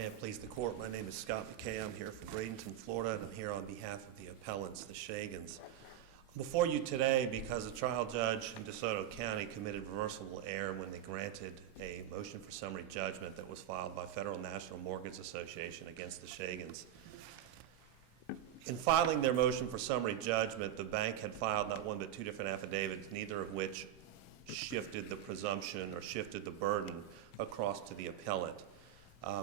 May it please the court, my name is Scott McKay. I'm here from Bradenton, Florida, and I'm here on behalf of the appellants, the Shagans. I'm before you today because a trial judge in DeSoto County committed reversible error when they granted a motion for summary judgment that was filed by Federal National Mortgage Association against the Shagans. In filing their motion for summary judgment, the bank had filed not one but two different affidavits, neither of which shifted the presumption or shifted the burden across to the appellant.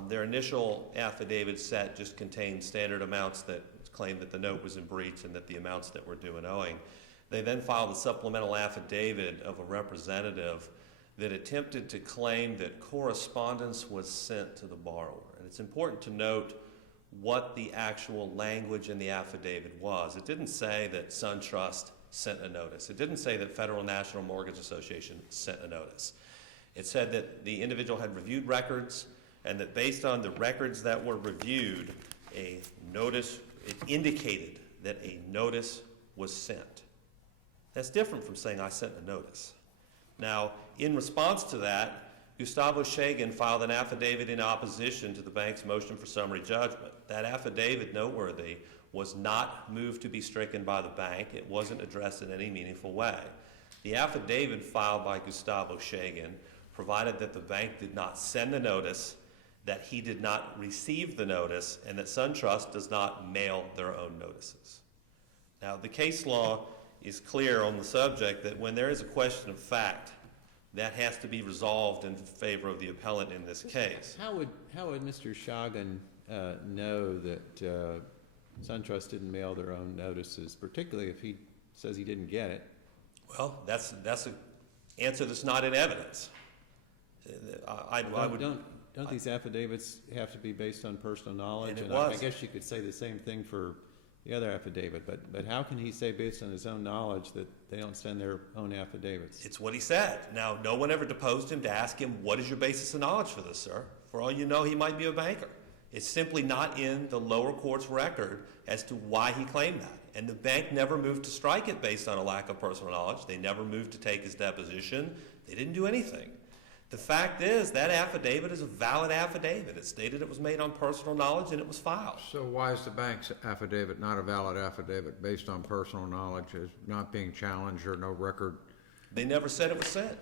Their initial affidavit set just contained standard amounts that claimed that the note was in breach and that the amounts that were due and owing. They then filed a supplemental affidavit of a representative that attempted to claim that correspondence was sent to the borrower. And it's important to note what the actual language in the affidavit was. It didn't say that SunTrust sent a notice. It didn't say that Federal National Mortgage Association sent a notice. It said that the individual had reviewed records and that based on the records that were reviewed, a notice, it indicated that a notice was sent. That's different from saying I sent a notice. Now, in response to that, Gustavo Shagan filed an affidavit in opposition to the bank's motion for summary judgment. That affidavit, noteworthy, was not moved to be stricken by the bank. It wasn't addressed in any meaningful way. The affidavit filed by Gustavo Shagan provided that the bank did not send the notice, that he did not receive the notice, and that SunTrust does not mail their own notices. Now, the case law is clear on the subject that when there is a question of fact, that has to be resolved in favor of the appellant in this case. How would Mr. Shagan know that SunTrust didn't mail their own notices, particularly if he says he didn't get it? Well, that's an answer that's not in evidence. Don't these affidavits have to be based on personal knowledge? And I guess you could say the same thing for the other affidavit, but how can he say based on his own knowledge that they don't send their own affidavits? It's what he said. Now, no one ever deposed him to ask him, what is your basis of knowledge for this, sir? For all you know, he might be a banker. It's simply not in the lower court's record as to why he claimed that. And the bank never moved to strike it based on a lack of personal knowledge. They never moved to take his deposition. They didn't do anything. The fact is, that affidavit is a valid affidavit. It stated it was made on personal knowledge and it was filed. So why is the bank's affidavit not a valid affidavit based on personal knowledge, as not being challenged or no record? They never said it was sent.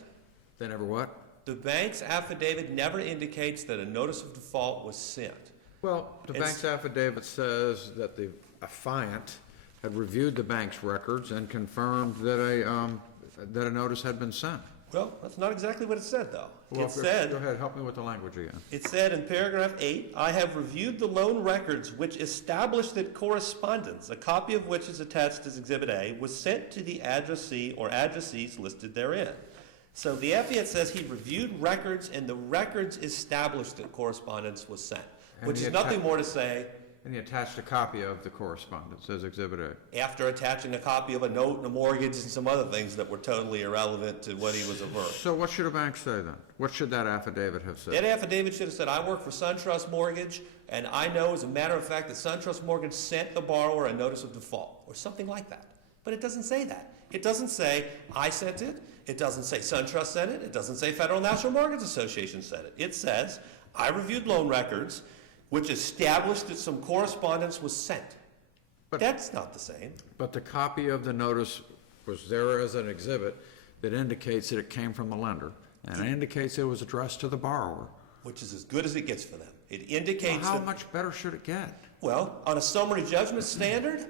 They never what? The bank's affidavit never indicates that a notice of default was sent. Well, the bank's affidavit says that the affiant had reviewed the bank's records and confirmed that a notice had been sent. Well, that's not exactly what it said, though. Well, it said, go ahead, help me with the language again. It said in paragraph 8, I have reviewed the loan records which establish that correspondence, a copy of which is attached as Exhibit A, was sent to the addressee or addressees listed therein. So the affiant says he reviewed records and the records established that correspondence was sent, which is nothing more to say. And he attached a copy of the correspondence as Exhibit A. After attaching a copy of a note and a mortgage and some other things that were totally irrelevant to what he was averting. So what should a bank say then? What should that affidavit have said? That affidavit should have said, I work for SunTrust Mortgage, and I know as a matter of fact that SunTrust Mortgage sent the borrower a notice of default, or something like that. But it doesn't say that. It doesn't say, I sent it. It doesn't say SunTrust sent it. It doesn't say Federal National Mortgage Association sent it. It says, I reviewed loan records, which established that some correspondence was sent. But that's not the same. But the copy of the notice was there as an exhibit that indicates that it came from the lender, and it indicates it was addressed to the borrower. Which is as good as it gets for them. It indicates Well, how much better should it get? Well, on a summary judgment standard,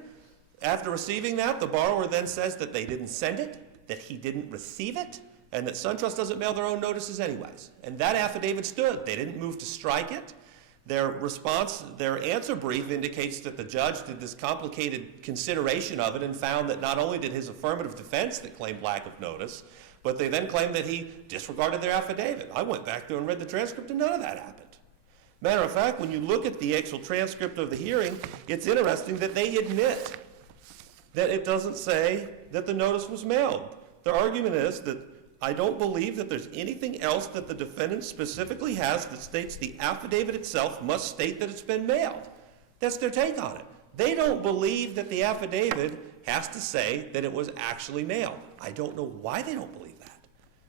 after receiving that, the borrower then says that they didn't send it, that he didn't receive it, and that SunTrust doesn't mail their own notices anyways. And that affidavit stood. They didn't move to strike it. Their response, their answer brief indicates that the judge did this complicated consideration of it and found that not only did his affirmative defense that claimed lack of notice, but they then claimed that he disregarded their affidavit. I went back there and read the transcript and none of that happened. Matter of fact, when you look at the actual transcript of the hearing, it's interesting that they admit that it doesn't say that the notice was mailed. Their argument is that I don't believe that there's anything else that the defendant specifically has that states the affidavit itself must state that it's been mailed. That's their take on it. They don't believe that the affidavit has to say that it was actually mailed. I don't know why they don't believe that.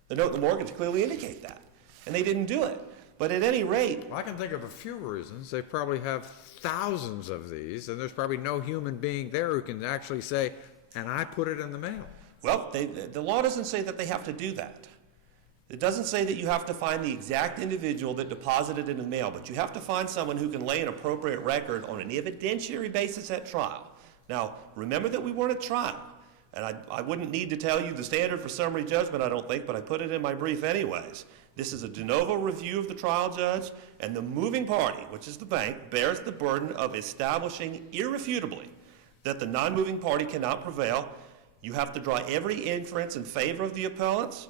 The note and the mortgage clearly indicate that, and they didn't do it. But at any rate, Well, I can think of a few reasons. They probably have thousands of these, and there's probably no human being there who can actually say, and I put it in the mail. well, the law doesn't say that they have to do that. It doesn't say that you have to find the exact individual that deposited it in the mail, but you have to find someone who can lay an appropriate record on an evidentiary basis at trial. Now, remember that we weren't at trial, and I wouldn't need to tell you the standard for summary judgment, I don't think, but I put it in my brief anyways. This is a de novo review of the trial judge, and the moving party, which is the bank, bears the burden of establishing irrefutably that the non-moving party cannot prevail. You have to draw every inference in favor of the appellants,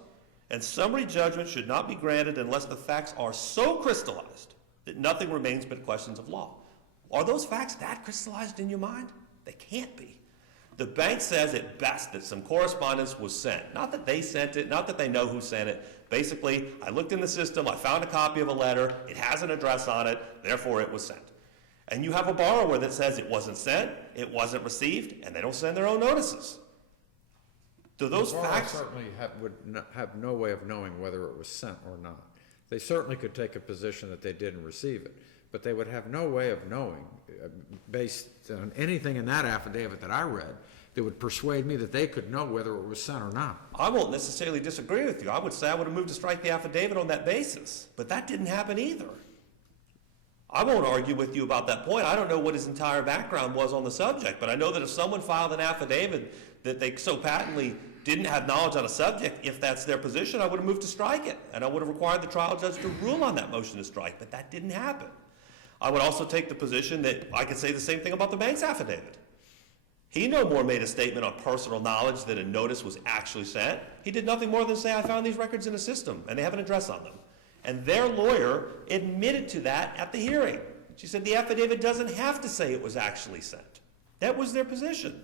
and summary judgment should not be granted unless the facts are so crystallized that nothing remains but questions of law. Are those facts that crystallized in your mind? They can't be. The bank says at best that some correspondence was sent. Not that they sent it, not that they know who sent it. Basically, I looked in the system, I found a copy of a letter, it has an address on it, therefore it was sent. And you have a borrower that says it wasn't sent, it wasn't received, and they don't send their own notices. Do those The borrower facts... certainly have no way of knowing whether it was sent or not. They certainly could take a position that they didn't receive it, but they would have no way of knowing, based on anything in that affidavit that I read, that would persuade me that they could know whether it was sent or not. I won't necessarily disagree with you. I would say I would have moved to strike the affidavit on that basis, but that didn't happen either. I won't argue with you about that point. I don't know what his entire background was on the subject, but I know that if someone filed an affidavit that they so patently didn't have knowledge on a subject, if that's their position, I would have moved to strike it, and I would have required the trial judge to rule on that motion to strike, but that didn't happen. I would also take the position that I could say the same thing about the bank's affidavit. He no more made a statement on personal knowledge that a notice was actually sent. He did nothing more than say, I found these records in a system, and they have an address on them. And their lawyer admitted to that at the hearing. She said the affidavit doesn't have to say it was actually sent. That was their position.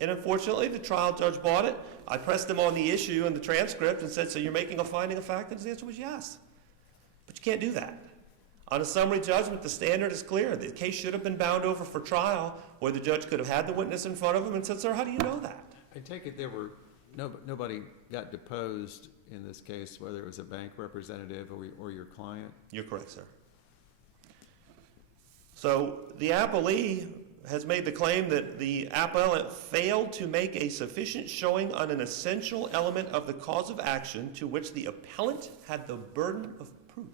And unfortunately, the trial judge bought it. I pressed him on the issue in the transcript and said, so you're making a finding of fact? And his answer was yes. But you can't do that. On a summary judgment, the standard is clear. The case should have been bound over for trial, where the judge could have had the witness in front of him and said, sir, how do you know that? I take it there were, nobody got deposed in this case, whether it was a bank representative or your client? You're correct, sir. So the appellee has made the claim that the appellant failed to make a sufficient showing on an essential element of the cause of action to which the appellant had the burden of proof.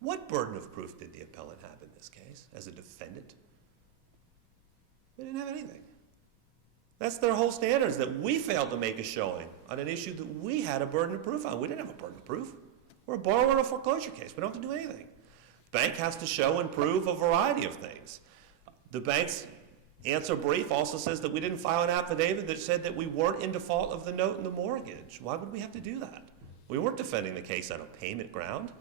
What burden of proof did the appellant have in this case as a defendant? They didn't have anything. That's their whole standards, that we failed to make a showing on an issue that we had a burden of proof on. We didn't have a burden of proof. We're a borrower in a foreclosure case. We don't have to do anything. The bank has to show and prove a variety of things. The bank's answer brief also says that we didn't file an affidavit that said that we weren't in default of the note and the mortgage. Why would we have to do that? We weren't defending the case on a payment ground.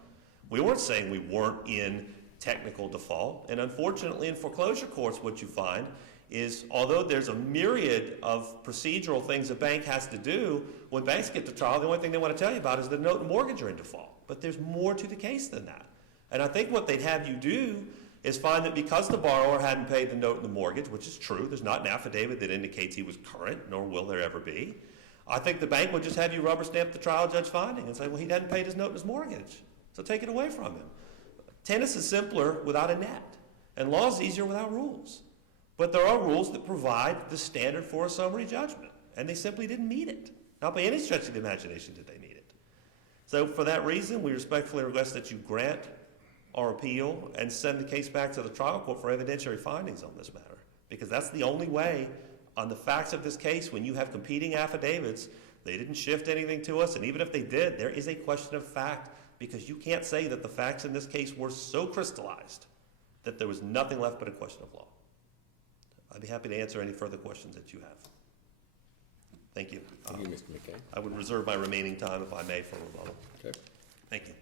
We weren't saying we weren't in technical default. And unfortunately, in foreclosure courts, what you find is, although there's a myriad of procedural things a bank has to do, when banks get to trial, the only thing they want to tell you about is the note and mortgage are in default. But there's more to the case than that. And I think what they'd have you do is find that because the borrower hadn't paid the note and the mortgage, which is true, there's not an affidavit that indicates he was current, nor will there ever be, I think the bank would just have you rubber stamp the trial judge finding and say, well, he hadn't paid his note and his mortgage, so take it away from him. Tennis is simpler without a net, and law is easier without rules. But there are rules that provide the standard for a summary judgment, and they simply didn't meet it. Not by any stretch of the imagination did they meet it. So for that reason, we respectfully request that you grant our appeal and send the case back to the trial court for evidentiary findings on this matter, because that's the only way on the facts of this case. When you have competing affidavits, they didn't shift anything to us, and even if they did, there is a question of fact, because you can't say that the facts in this case were so crystallized that there was nothing left but a question of law. I'd be happy to answer any further questions that you have. Thank you. Thank you, Mr. McKay. I would reserve my remaining time, if I may, for rebuttal. Okay. Thank you.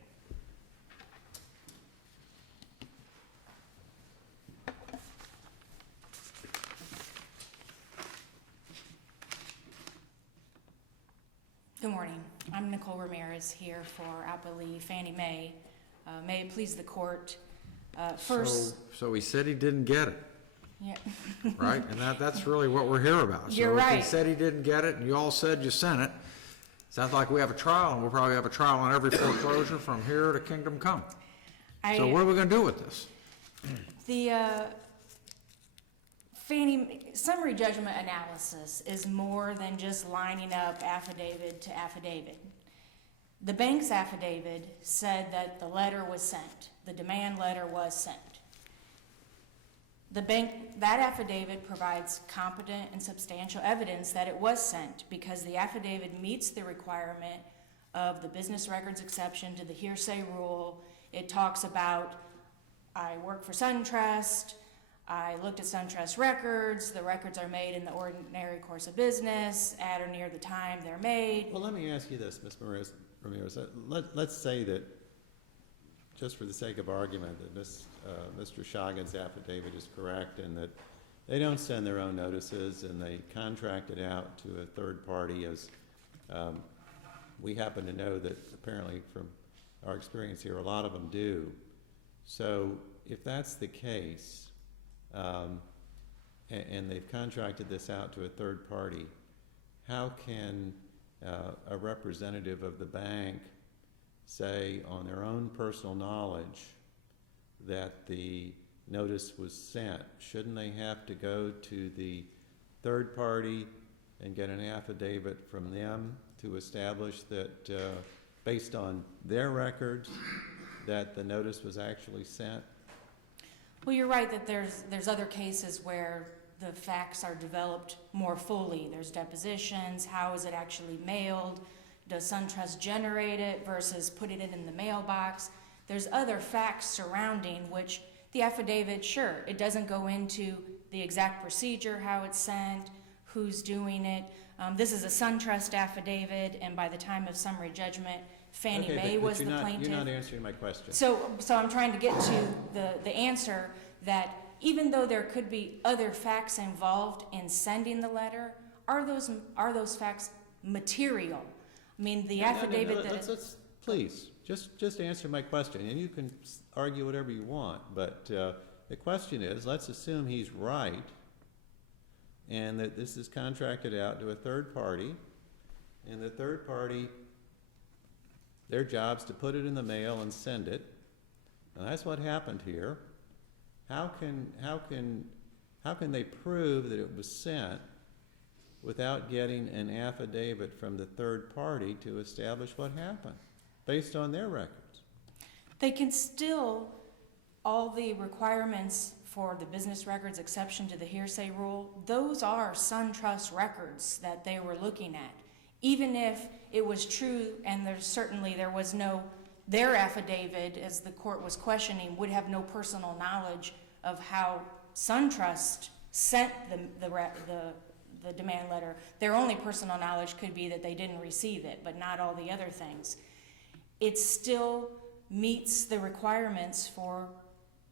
Good morning. I'm Nicole Ramirez here for Appellee Fannie Mae. May it please the court. First, So he said he didn't get it, yeah. right? And that's really what we're here about. You're So if right. he said he didn't get it, and you all said you sent it, Sounds like we have a trial, and we'll probably have a trial on every foreclosure from here to kingdom come. So what are we gonna do with this? The summary judgment analysis is more than just lining up affidavit to affidavit. The bank's affidavit said that the letter was sent, the demand letter was sent. That affidavit provides competent and substantial evidence that it was sent because the affidavit meets the requirement of the business records exception to the hearsay rule. It talks about, I work for SunTrust, I looked at SunTrust records, the records are made in the ordinary course of business, at or near the time they're made. Well, let me ask you this, Ms. Ramirez. Let's say that, just for the sake of argument, that Mr. Schagen's affidavit is correct and that they don't send their own notices and they contract it out to a third party, as we happen to know that apparently from our experience here, a lot of them do. So if that's the case, and they've contracted this out to a third party, how can a representative of the bank say on their own personal knowledge that the notice was sent? Shouldn't they have to go to the third party and get an affidavit from them to establish that, based on their records, that the notice was actually sent? Well, you're right that there's other cases where the facts are developed more fully. There's depositions, how is it actually mailed? Does SunTrust generate it versus put it in the mailbox? There's other facts surrounding which the affidavit, sure, it doesn't go into the exact procedure, how it's sent, who's doing it. This is a SunTrust affidavit, and by the time of summary judgment, Fannie Mae was the plaintiff. You're not answering my question. So I'm trying to get to the answer that even though there could be other facts involved in sending the letter, are those facts material? I mean, the affidavit that... Let's please, just answer my question, and you can argue whatever you want, but the question is, let's assume he's right, and that this is contracted out to a third party, and the third party, their job's to put it in the mail and send it, and that's what happened here. How can they prove that it was sent without getting an affidavit from the third party to establish what happened, based on their records? They can still, all the requirements for the business records exception to the hearsay rule, those are SunTrust records that they were looking at. Even if it was true, and there was no, their affidavit, as the court was questioning, would have no personal knowledge of how SunTrust sent the demand letter. Their only personal knowledge could be that they didn't receive it, but not all the other things. It still meets the requirements for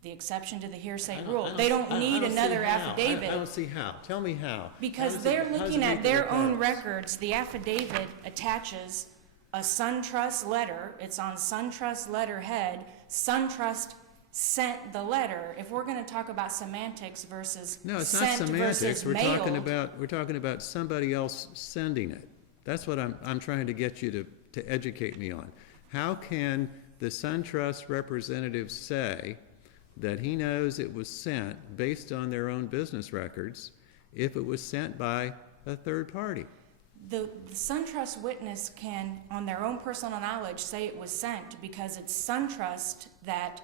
the exception to the hearsay rule. They don't need another affidavit. I don't see how. Tell me how. Because they're looking at their own records. The affidavit attaches a SunTrust letter. It's on SunTrust letterhead. SunTrust sent the letter. If we're going to talk about semantics versus No, it's sent not semantics. versus We're mailed. talking about somebody else sending it. That's what I'm trying to get you to educate me on. How can the SunTrust representative say that he knows it was sent based on their own business records if it was sent by a third party? The SunTrust witness can, on their own personal knowledge, say it was sent because it's SunTrust that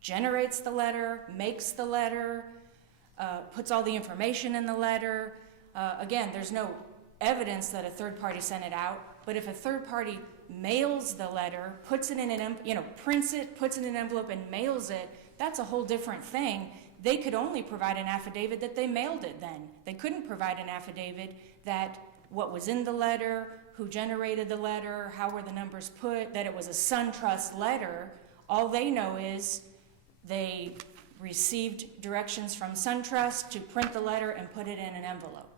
generates the letter, makes the letter, puts all the information in the letter. Again, there's no evidence that a third party sent it out, but if a third party mails the letter, puts it in an, prints it, puts it in an envelope and mails it, that's a whole different thing. They could only provide an affidavit that they mailed it then. They couldn't provide an affidavit that what was in the letter, who generated the letter, how were the numbers put, that it was a SunTrust letter. All they know is they received directions from SunTrust to print the letter and put it in an envelope.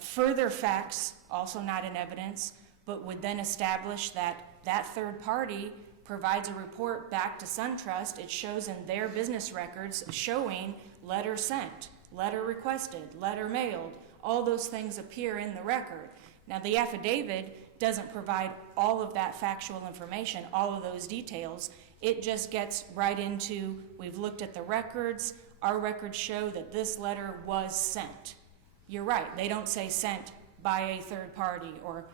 Further facts, also not in evidence, but would then establish that that third party provides a report back to SunTrust. It shows in their business records showing letter sent, letter requested, letter mailed. All those things appear in the record. Now, the affidavit doesn't provide all of that factual information, all of those details. It just gets right into, we've looked at the records, our records show that this letter was sent. You're right, they don't say sent by a third party or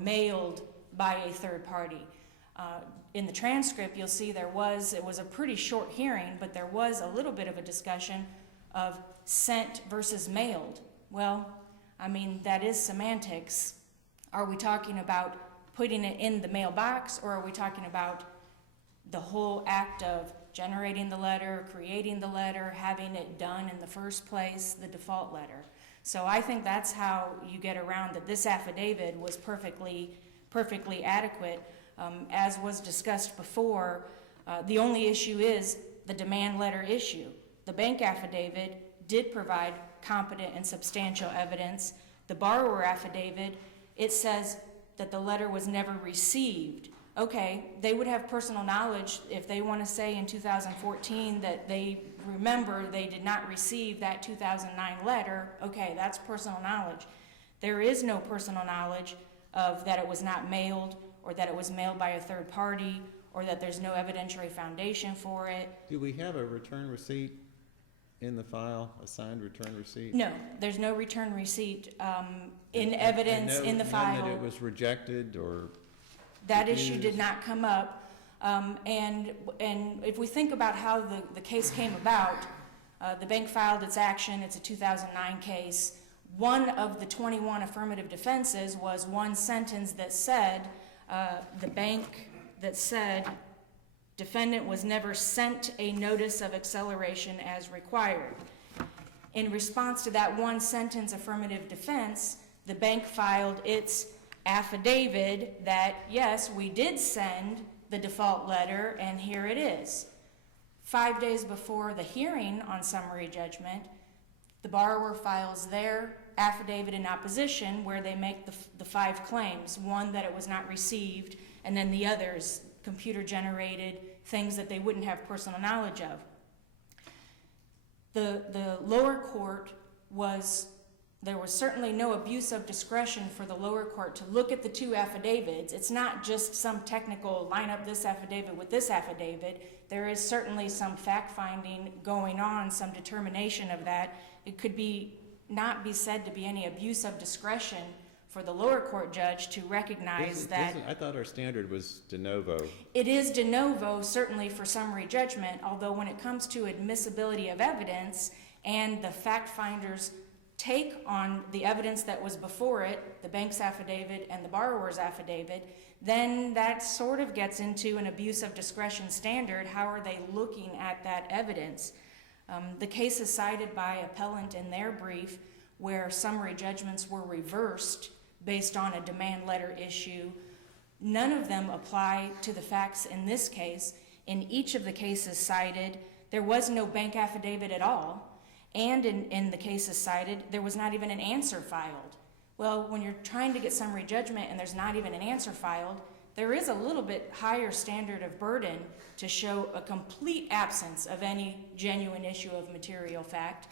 mailed by a third party. In the transcript, you'll see it was a pretty short hearing, but there was a little bit of a discussion of sent versus mailed. Well, I mean, that is semantics. Are we talking about putting it in the mailbox, or are we talking about the whole act of generating the letter, creating the letter, having it done in the first place, the default letter? So I think that's how you get around that this affidavit was perfectly adequate. As was discussed before, the only issue is the demand letter issue. The bank affidavit did provide competent and substantial evidence. The borrower affidavit, it says that the letter was never received. Okay, they would have personal knowledge if they want to say in 2014 that they remember they did not receive that 2009 letter. Okay, that's personal knowledge. There is no personal knowledge of that it was not mailed, or that it was mailed by a third party, or that there's no evidentiary foundation for it. Do we have a return receipt in the file, a signed return receipt? No, there's no return receipt in evidence in the file. None that it was rejected or That issue refused? did not come up. And if we think about how the case came about, the bank filed its action. It's a 2009 case. One of the 21 affirmative defenses was one sentence that said, defendant was never sent a notice of acceleration as required. In response to that one sentence affirmative defense, the bank filed its affidavit that, yes, we did send the default letter, and here it is. 5 days before the hearing on summary judgment, the borrower files their affidavit in opposition, where they make the 5 claims. One, that it was not received, and then the others, computer-generated, things that they wouldn't have personal knowledge of. The lower court there was certainly no abuse of discretion for the lower court to look at the 2 affidavits. It's not just some technical line up this affidavit with this affidavit. There is certainly some fact-finding going on, some determination of that. It could not be said to be any abuse of discretion for the lower court judge to recognize that. I thought our standard was de novo. It is de novo, certainly for summary judgment, although when it comes to admissibility of evidence and the fact finder's take on the evidence that was before it, the bank's affidavit and the borrower's affidavit, then that sort of gets into an abuse of discretion standard. How are they looking at that evidence? The cases cited by Appellant in their brief, where summary judgments were reversed based on a demand letter issue, none of them apply to the facts in this case. In each of the cases cited, there was no bank affidavit at all, and in the cases cited, there was not even an answer filed. Well, when you're trying to get summary judgment and there's not even an answer filed, there is a little bit higher standard of burden to show a complete absence of any genuine issue of material fact,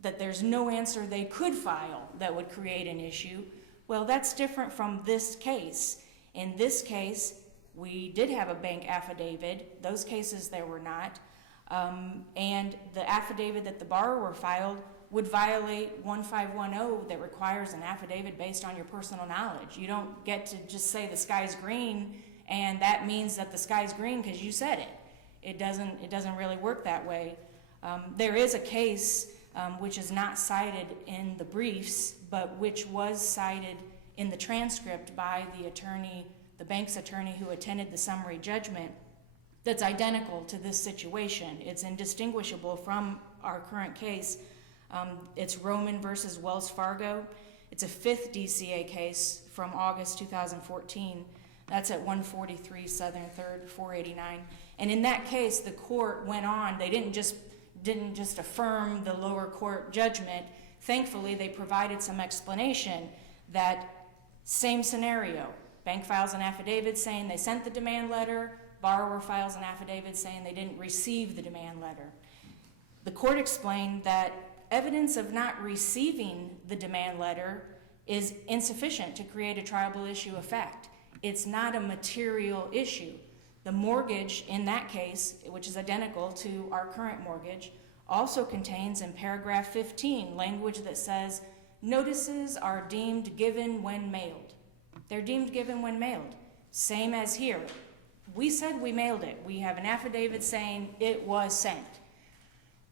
that there's no answer they could file that would create an issue. Well, that's different from this case. In this case, we did have a bank affidavit. Those cases there were not. And the affidavit that the borrower filed would violate 1510 that requires an affidavit based on your personal knowledge. You don't get to just say the sky's green and that means that the sky's green because you said it. It doesn't really work that way. There is a case which is not cited in the briefs, but which was cited in the transcript by the bank's attorney who attended the summary judgment, that's identical to this situation. It's indistinguishable from our current case. It's Roman versus Wells Fargo. It's a 5th DCA case from August 2014. That's at 143 Southern 3rd, 489. And in that case, the court went on. They didn't just affirm the lower court judgment. Thankfully, they provided some explanation that same scenario. Bank files an affidavit saying they sent the demand letter. Borrower files an affidavit saying they didn't receive the demand letter. The court explained that evidence of not receiving the demand letter is insufficient to create a triable issue of fact. It's not a material issue. The mortgage in that case, which is identical to our current mortgage, also contains in paragraph 15 language that says notices are deemed given when mailed. They're deemed given when mailed. Same as here. We said we mailed it. We have an affidavit saying it was sent.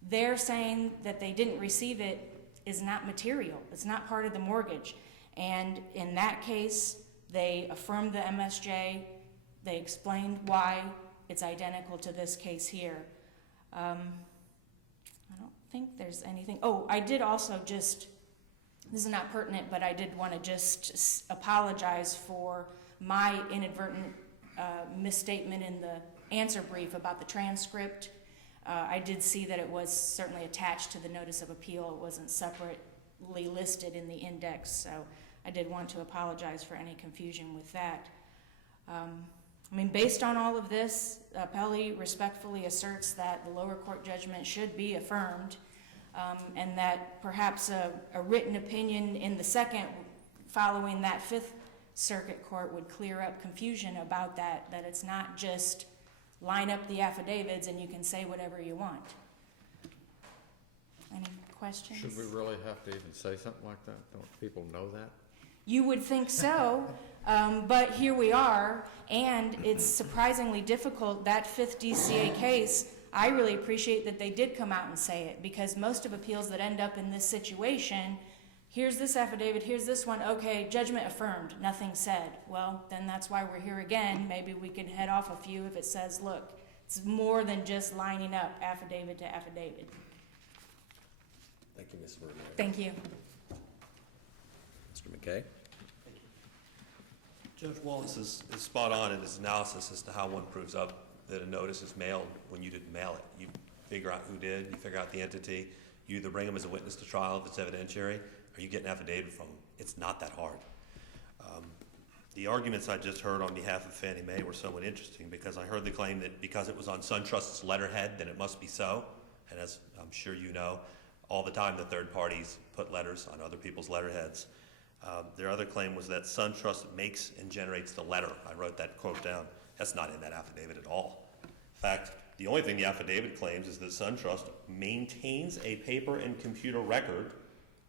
They're saying that they didn't receive it is not material. It's not part of the mortgage. And in that case, they affirmed the MSJ. They explained why it's identical to this case here. I don't think there's anything. Oh, I did also just, this is not pertinent, but I did want to just apologize for my inadvertent misstatement in the answer brief about the transcript. I did see that it was certainly attached to the notice of appeal. It wasn't separately listed in the index, so I did want to apologize for any confusion with that. I mean, based on all of this, Appellee respectfully asserts that the lower court judgment should be affirmed, and that perhaps a written opinion in the second following that Fifth Circuit Court would clear up confusion about that it's not just line up the affidavits and you can say whatever you want. Any questions? Should we really have to even say something like that? Don't people know that? You would think so, but here we are, and it's surprisingly difficult. That Fifth DCA case, I really appreciate that they did come out and say it, because most of appeals that end up in this situation, here's this affidavit, here's this one, okay, judgment affirmed, nothing said. Well, then that's why we're here again. Maybe we can head off a few if it says, look, it's more than just lining up affidavit to affidavit. Thank you, Ms. Vermeer. Thank you. Mr. McKay? Judge Wallace is spot on in his analysis as to how one proves up that a notice is mailed when you didn't mail it. You figure out who did, you figure out the entity, you either bring them as a witness to trial if it's evidentiary, or you get an affidavit from them. It's not that hard. The arguments I just heard on behalf of Fannie Mae were somewhat interesting, because I heard the claim that because it was on SunTrust's letterhead, then it must be so. And as I'm sure you know, all the time the third parties put letters on other people's letterheads. Their other claim was that SunTrust makes and generates the letter. I wrote that quote down. That's not in that affidavit at all. In fact, the only thing the affidavit claims is that SunTrust maintains a paper and computer record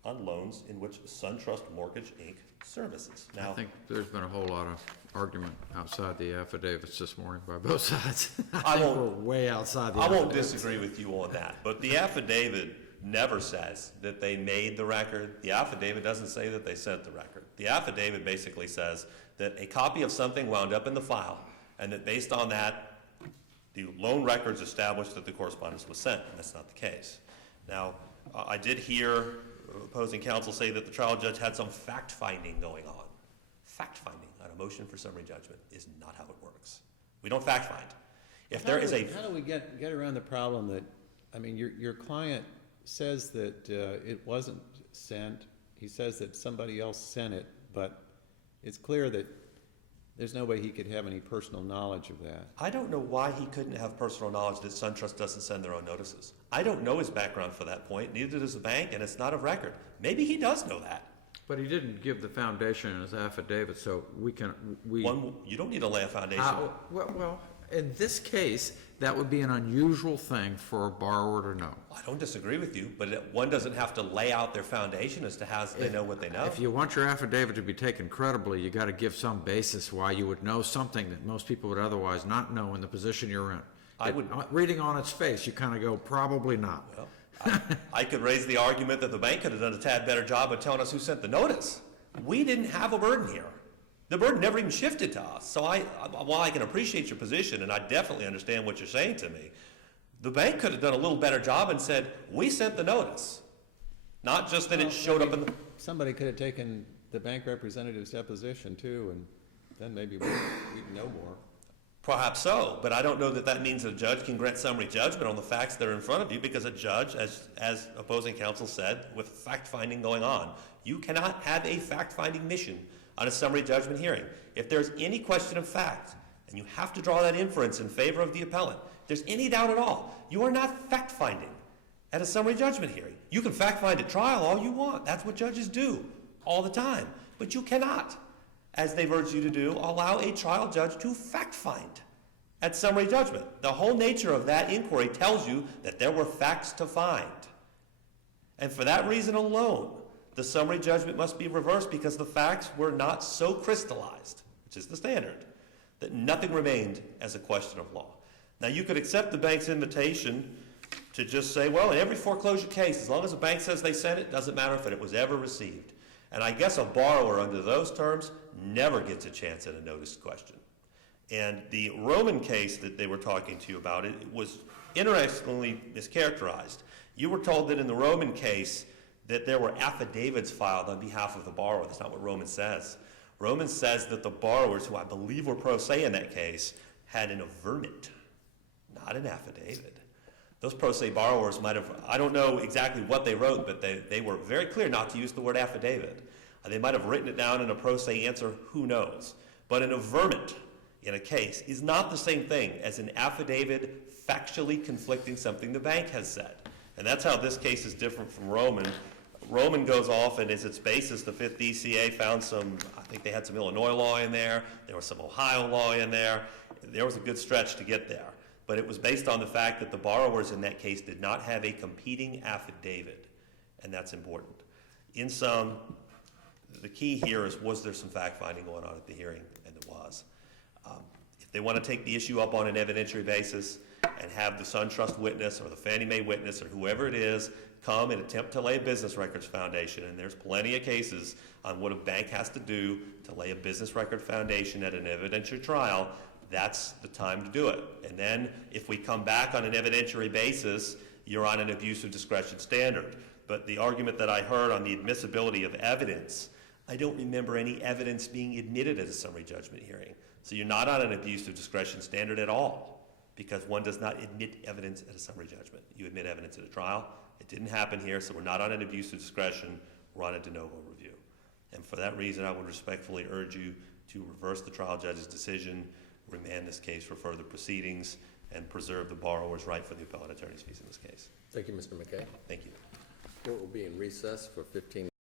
on loans in which SunTrust Mortgage, Inc. services. Now, I think there's been a whole lot of argument outside the affidavits this morning by both sides. I think we're way outside the I won't affidavits. disagree with you on that, but the affidavit never says that they made the record. The affidavit doesn't say that they sent the record. The affidavit basically says that a copy of something wound up in the file, and that based on that, the loan records established that the correspondence was sent, and that's not the case. Now, I did hear opposing counsel say that the trial judge had some fact-finding going on. Fact-finding on a motion for summary judgment is not how it works. We don't fact-find. If there is a... How do we get around the problem that, I mean, your client says that it wasn't sent. He says that somebody else sent it, but it's clear that there's no way he could have any personal knowledge of that. I don't know why he couldn't have personal knowledge that SunTrust doesn't send their own notices. I don't know his background for that point. Neither does the bank, and it's not of record. Maybe he does know that. But he didn't give the foundation in his affidavit, so we can, You don't need to lay a foundation. well, in this case, that would be an unusual thing for a borrower to know. I don't disagree with you, but one doesn't have to lay out their foundation as to how they know what they know. If you want your affidavit to be taken credibly, you got to give some basis why you would know something that most people would otherwise not know in the position you're in. Reading on its face, you kind of go, probably not. Well, I could raise the argument that the bank could have done a tad better job of telling us who sent the notice. We didn't have a burden here. The burden never even shifted to us. So while I can appreciate your position, and I definitely understand what you're saying to me, the bank could have done a little better job and said, we sent the notice. Not just that it showed up in the... Somebody could have taken the bank representative's deposition too, and then maybe we'd know more. Perhaps so, but I don't know that that means a judge can grant summary judgment on the facts that are in front of you, because a judge, as opposing counsel said, with fact-finding going on, you cannot have a fact-finding mission on a summary judgment hearing. If there's any question of fact, and you have to draw that inference in favor of the appellant, if there's any doubt at all, you are not fact-finding. at a summary judgment hearing. You can fact find at trial all you want. That's what judges do all the time. But you cannot, as they've urged you to do, allow a trial judge to fact find at summary judgment. The whole nature of that inquiry tells you that there were facts to find. And for that reason alone, the summary judgment must be reversed because the facts were not so crystallized, which is the standard, that nothing remained as a question of law. Now, you could accept the bank's invitation to just say, well, in every foreclosure case, as long as the bank says they sent it, doesn't matter if it was ever received. And I guess a borrower under those terms never gets a chance at a notice question. And the Roman case that they were talking to you about, it was interestingly mischaracterized. You were told that in the Roman case that there were affidavits filed on behalf of the borrower. That's not what Roman says. Roman says that the borrowers, who I believe were pro se in that case, had an averment, not an affidavit. Those pro se borrowers might have, I don't know exactly what they wrote, but they were very clear not to use the word affidavit. They might have written it down in a pro se answer, who knows. But an averment in a case is not the same thing as an affidavit factually conflicting something the bank has said. And that's how this case is different from Roman. Roman goes off, and as its basis, the 5th DCA found some, I think they had some Illinois law in there, there was some Ohio law in there. There was a good stretch to get there. But it was based on the fact that the borrowers in that case did not have a competing affidavit, and that's important. In sum, the key here is, was there some fact-finding going on at the hearing? And there was. If they want to take the issue up on an evidentiary basis and have the SunTrust witness or the Fannie Mae witness or whoever it is come and attempt to lay a business records foundation, and there's plenty of cases on what a bank has to do to lay a business record foundation at an evidentiary trial, that's the time to do it. And then if we come back on an evidentiary basis, you're on an abuse of discretion standard. But the argument that I heard on the admissibility of evidence, I don't remember any evidence being admitted at a summary judgment hearing. So you're not on an abuse of discretion standard at all, because one does not admit evidence at a summary judgment. You admit evidence at a trial. It didn't happen here, so we're not on an abuse of discretion. We're on a de novo review. And for that reason, I would respectfully urge you to reverse the trial judge's decision, remand this case for further proceedings, and preserve the borrower's right for the appellate attorney's fees in this case. Thank you, Mr. McKay. Thank you. Court will be in recess for 15